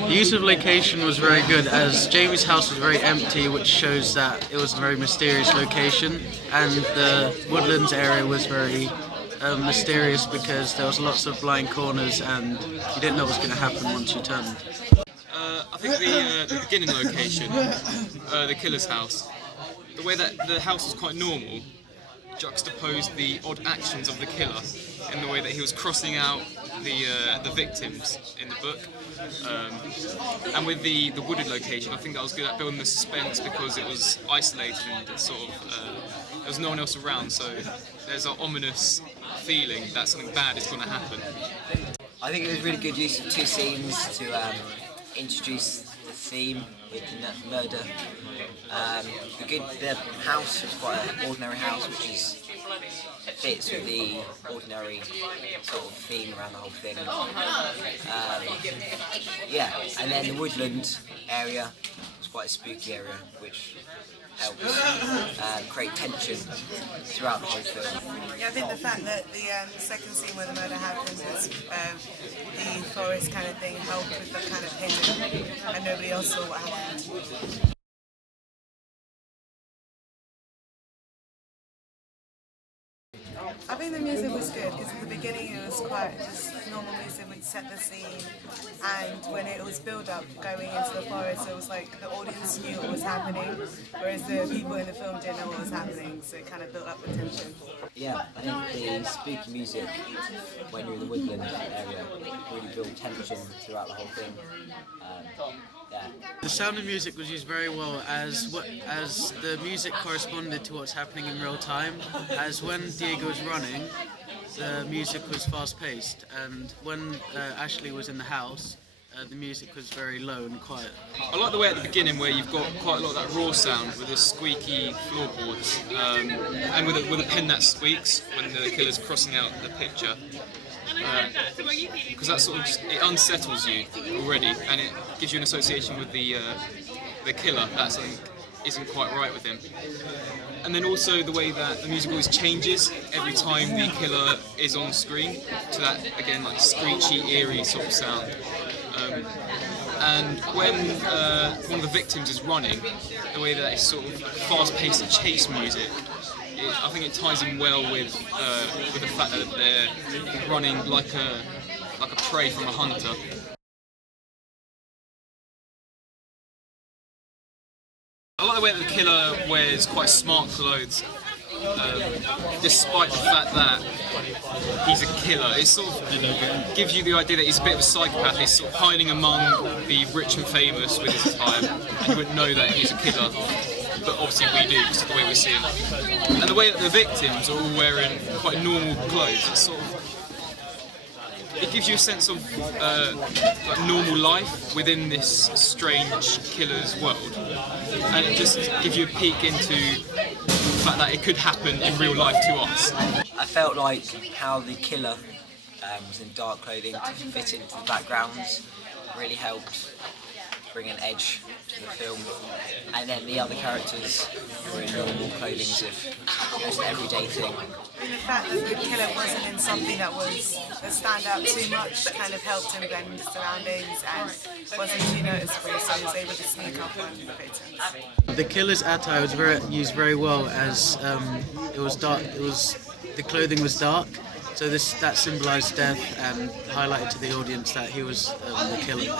The use of location was very good, as Jamie's house was very empty, which shows that it was a very mysterious location, and the woodlands area was very mysterious because there was lots of blind corners and you didn't know what was going to happen once you turned. I think the beginning location, the killer's house, the way that the house was quite normal, juxtaposed the odd actions of the killer in the way that he was crossing out the victims in the book. And with the wooded location, I think that was good at building the suspense because it was isolated and sort of there was no one else around, so there's an ominous feeling that something bad is going to happen. I think it was really good use of two scenes to introduce the theme with the murder. The house was quite an ordinary house, which fits with the ordinary sort of theme around the whole thing. Yeah, and then the woodland area was quite a spooky area, which helps create tension throughout the whole film. Yeah, I think the fact that the second scene where the murder happened was the forest kind of thing helped with the kind of hidden and nobody else saw what happened. I think the music was good because in the beginning it was quite just normal music would set the scene, and when it was build up going into the forest it was like the audience knew what was happening, whereas the people in the film didn't know what was happening, so it kind of built up the tension. Yeah, I think the spooky music when you're in the woodland area really built tension throughout the whole thing. Yeah. The sound of music was used very well as the music corresponded to what's happening in real time. As when Diego was running, the music was fast-paced, and when Ashley was in the house, the music was very low and quiet. I like the way at the beginning where you've got quite a lot of that raw sound with the squeaky floorboards, and with a pen that squeaks when the killer's crossing out the picture. Because that sort of it unsettles you already, and it gives you an association with the killer that something isn't quite right with him. And then also the way that the music always changes every time the killer is on screen to that again like screechy, eerie sort of sound. And when one of the victims is running, the way that it's sort of fast-paced chase music, I think it ties in well with the fact that they're running like a prey from a hunter. I like the way that the killer wears quite smart clothes, despite the fact that he's a killer. It sort of gives you the idea that he's a bit of a psychopath. He's sort of hiding among the rich and famous with his attire, and you wouldn't know that he's a killer. But obviously we do because of the way we see him. And the way that the victims are all wearing quite normal clothes, it gives you a sense of like normal life within this strange killer's world, and it just gives you a peek into the fact that it could happen in real life to us. I felt like how the killer was in dark clothing to fit into the backgrounds really helped bring an edge to the film, and then the other characters were in normal clothing as if it was an everyday thing. And the fact that the killer wasn't in something that stand out too much kind of helped him blend into surroundings and wasn't too noticeable, so he was able to sneak up on the victims. The killer's attire was used very well, as it was dark. The clothing was dark, so that symbolised death and highlighted to the audience that he was the killer.